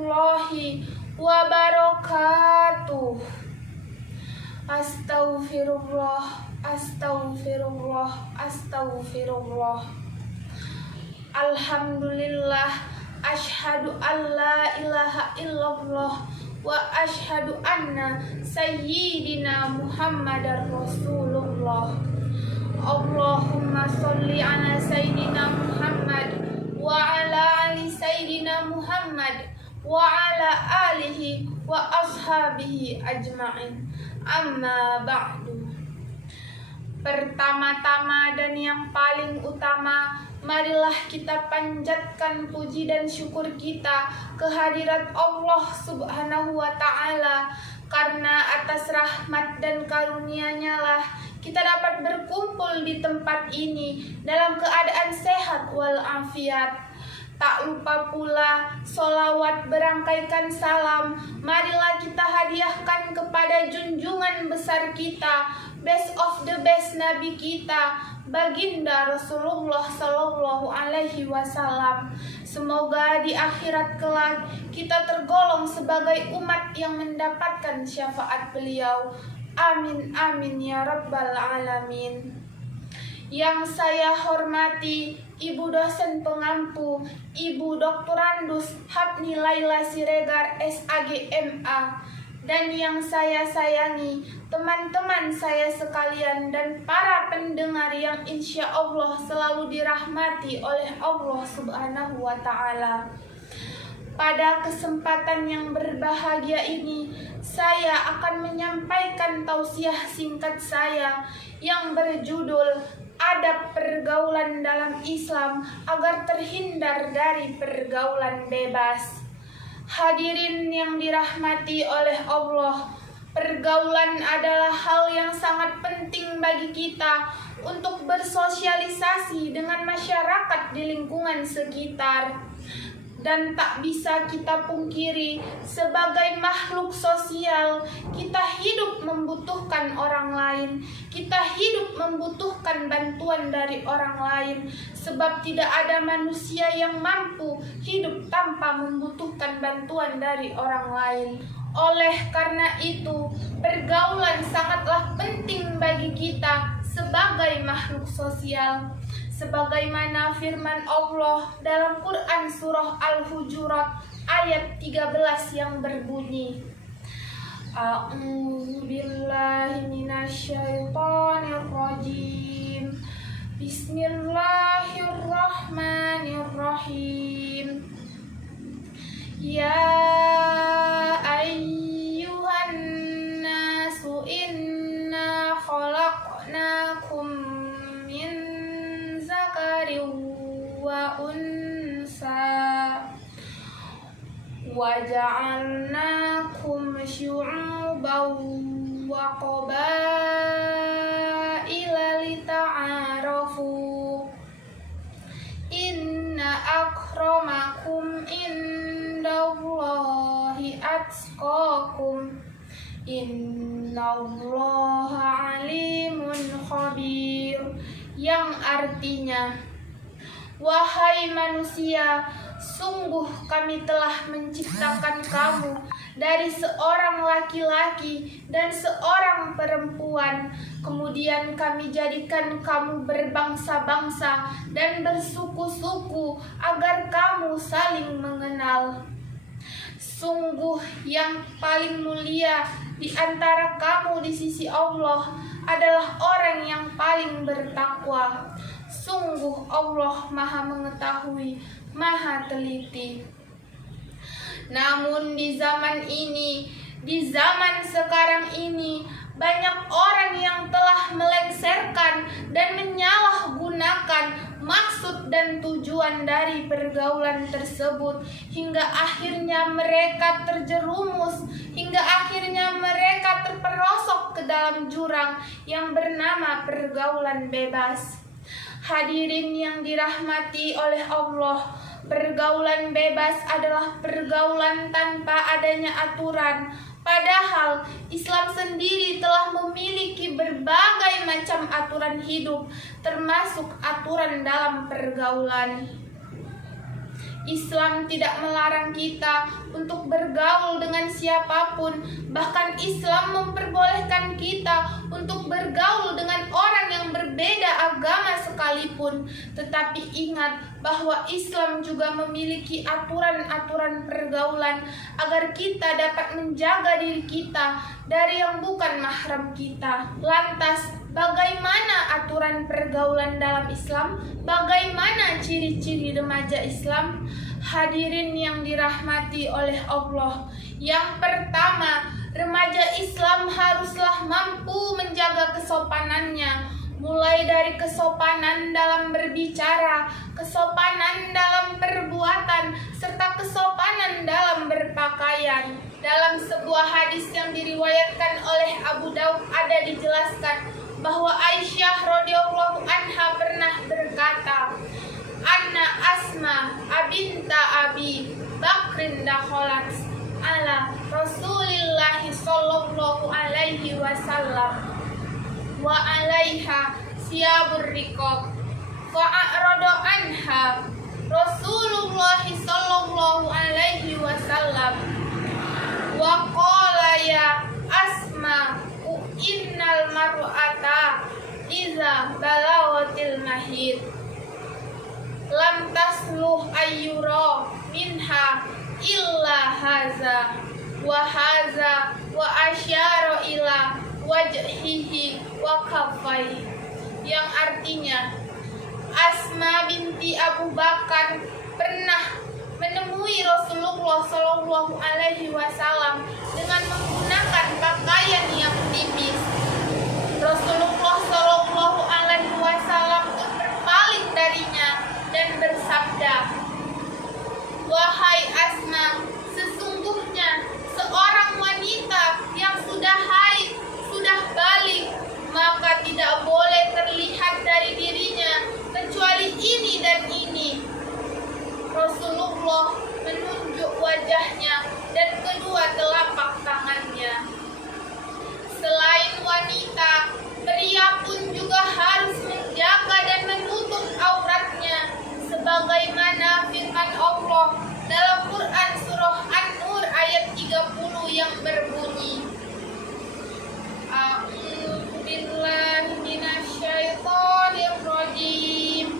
warahmatullahi wabarakatuh. Astaghfirullah, astaghfirullah, astaghfirullah. Alhamdulillah, asyhadu an la ilaha illallah wa asyhadu anna sayyidina Muhammadar Rasulullah. Allahumma sholli ala sayyidina Muhammad wa ala ali sayyidina Muhammad wa ala alihi wa ashabihi ajma'in. Amma ba'du. Pertama-tama dan yang paling utama, marilah kita panjatkan puji dan syukur kita kehadirat Allah Subhanahu wa Ta'ala, karena atas rahmat dan karunia-Nya lah kita dapat berkumpul di tempat ini dalam keadaan sehat walafiat. Tak lupa pula sholawat berangkaikan salam marilah kita hadiahkan kepada junjungan besar kita, best of the best Nabi kita, Baginda Rasulullah Sallallahu Alaihi Wasallam. Semoga di akhirat kelak kita tergolong sebagai umat yang mendapatkan syafaat beliau. Amin amin ya rabbal alamin. Yang saya hormati Ibu dosen pengampu, Ibu Doktorandus Hapni Laila Siregar SAG MA, dan yang saya sayangi teman-teman saya sekalian dan para pendengar yang insya Allah selalu dirahmati oleh Allah Subhanahu wa Ta'ala. Pada kesempatan yang berbahagia ini, saya akan menyampaikan tausiah singkat saya yang berjudul Adab Pergaulan dalam Islam agar terhindar dari pergaulan bebas. Hadirin yang dirahmati oleh Allah, pergaulan adalah hal yang sangat penting bagi kita untuk bersosialisasi dengan masyarakat di lingkungan sekitar. Dan tak bisa kita pungkiri, sebagai makhluk sosial, kita hidup membutuhkan orang lain. Kita hidup membutuhkan bantuan dari orang lain, sebab tidak ada manusia yang mampu hidup tanpa membutuhkan bantuan dari orang lain. Oleh karena itu, pergaulan sangatlah penting bagi kita sebagai makhluk sosial. Sebagaimana firman Allah dalam Quran surah Al-Hujurat ayat 13 yang berbunyi, A'udzu billahi minasyaitonir rajim. Bismillahirrahmanirrahim. Ya ayyuhan nasu inna khalaqnakum min wa unsa wa ja'alnakum syu'uban wa qabaila lita'arafu inna akramakum indallahi atqakum innallaha alimun khabir, yang artinya, wahai manusia, sungguh kami telah menciptakan kamu dari seorang laki-laki dan seorang perempuan. Kemudian kami jadikan kamu berbangsa-bangsa dan bersuku-suku agar kamu saling mengenal. Sungguh yang paling mulia di antara kamu di sisi Allah adalah orang yang paling bertakwa. Sungguh Allah Maha Mengetahui, Maha Teliti. Namun di zaman ini, di zaman sekarang ini, banyak orang yang telah melengsarkan dan menyalahgunakan maksud dan tujuan dari pergaulan tersebut, hingga akhirnya mereka terjerumus, hingga akhirnya mereka terperosok ke dalam jurang yang bernama pergaulan bebas. Hadirin yang dirahmati oleh Allah, pergaulan bebas adalah pergaulan tanpa adanya aturan. Padahal Islam sendiri telah memiliki berbagai macam aturan hidup, termasuk aturan dalam pergaulan. Islam tidak melarang kita untuk bergaul dengan siapapun. Bahkan Islam memperbolehkan kita untuk bergaul dengan orang yang berbeda agama sekalipun. Tetapi ingat bahwa Islam juga memiliki aturan-aturan pergaulan agar kita dapat menjaga diri kita dari yang bukan mahram kita. Lantas, bagaimana aturan pergaulan dalam Islam? Bagaimana ciri-ciri remaja Islam? Hadirin yang dirahmati oleh Allah, yang pertama, remaja Islam haruslah mampu menjaga kesopanannya, mulai dari kesopanan dalam berbicara, kesopanan dalam perbuatan, serta kesopanan dalam berpakaian. Dalam sebuah hadis yang diriwayatkan oleh Abu Daud ada dijelaskan bahwa Aisyah radhiyallahu anha pernah berkata, "Anna Asma abinta Abi Bakrin dakhalat ala Rasulillah sallallahu alaihi wasallam wa alaiha siyabur riqab fa a'rada anha Rasulullah sallallahu alaihi wasallam wa qala ya Asma innal mar'ata iza balaghatil mahid lam tasluh ayyura minha illa haza wa asyara ila wajhihi wa kaffai, yang artinya Asma binti Abu Bakar pernah menemui Rasulullah Shallallahu Alaihi Wasallam dengan menggunakan pakaian yang tipis. Rasulullah Shallallahu Alaihi Wasallam pun berpaling darinya dan bersabda, "Wahai Asma, sesungguhnya seorang wanita yang sudah haid, sudah balik, maka tidak boleh terlihat dari dirinya kecuali ini dan ini." Rasulullah menunjuk wajahnya dan kedua telapak tangannya. Selain wanita, pria pun juga harus menjaga dan menutup auratnya, sebagaimana firman Allah dalam Quran surah An-Nur ayat 30 yang berbunyi, A'udzu billahi minasyaitonir rajim.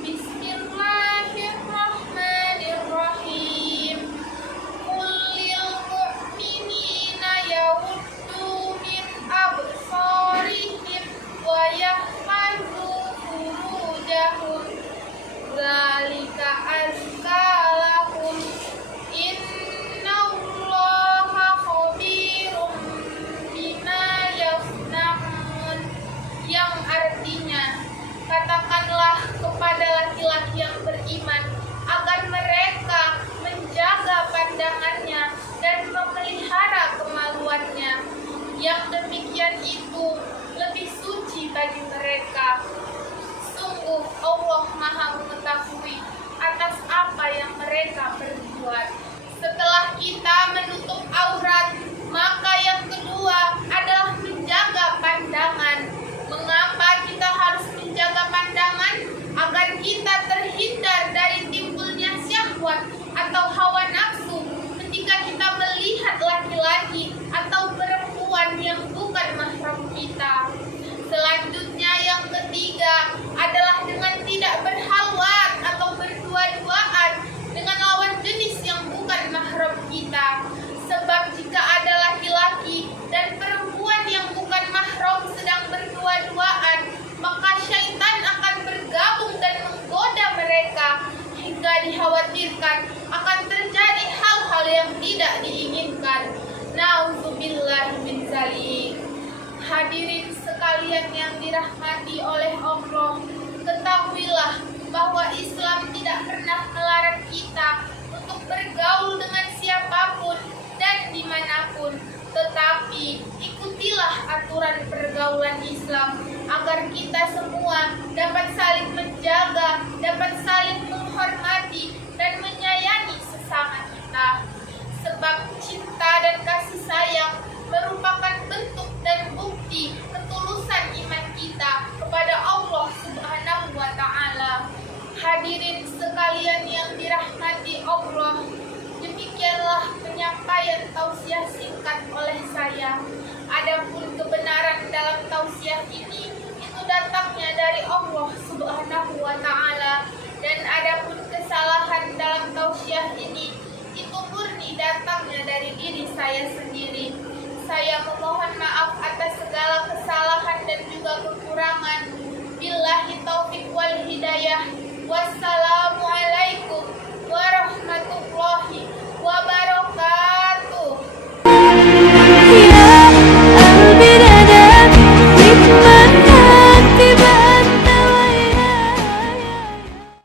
Bismillahirrahmanirrahim. Qul lil mu'minina yaghuddu min absarihim wa yahfazu furujahum dzalika azka lahum innallaha khabirum bima yasna'un, yang artinya, katakanlah kepada laki-laki yang beriman agar mereka menjaga pandangannya dan memelihara kemaluannya. Yang demikian itu lebih suci bagi mereka. Sungguh Allah Maha mengetahui atas apa yang mereka perbuat. Setelah kita menutup aurat, maka yang kedua adalah menjaga pandangan. Mengapa kita harus menjaga pandangan? Agar kita terhindar dari timbulnya syahwat atau hawa nafsu ketika kita melihat laki-laki atau perempuan yang bukan mahram kita. Selanjutnya yang ketiga adalah dengan tidak berhalwat atau berdua-duaan dengan lawan jenis yang bukan mahram kita. Sebab jika ada laki-laki dan perempuan yang bukan mahram sedang berdua-duaan, maka syaitan akan bergabung dan menggoda mereka hingga dikhawatirkan akan terjadi hal-hal yang tidak diinginkan. Nauzubillahi min dzalik. Hadirin sekalian yang dirahmati oleh Allah, ketahuilah bahwa Islam tidak pernah melarang kita untuk bergaul dengan siapapun dan dimanapun, tetapi ikutilah aturan pergaulan Islam agar kita semua dapat saling menjaga, dapat saling menghormati dan menyayangi sesama kita. Sebab cinta dan kasih sayang merupakan bentuk dan bukti ketulusan iman kita kepada Allah Subhanahu wa Ta'ala. Hadirin sekalian yang dirahmati Allah, demikianlah penyampaian datangnya dari Allah Subhanahu wa Ta'ala, dan adapun kesalahan dalam tausiah ini itu murni datangnya dari diri saya sendiri. Saya memohon maaf atas segala kesalahan dan juga kekurangan. Billahi taufiq wal hidayah. Wassalam.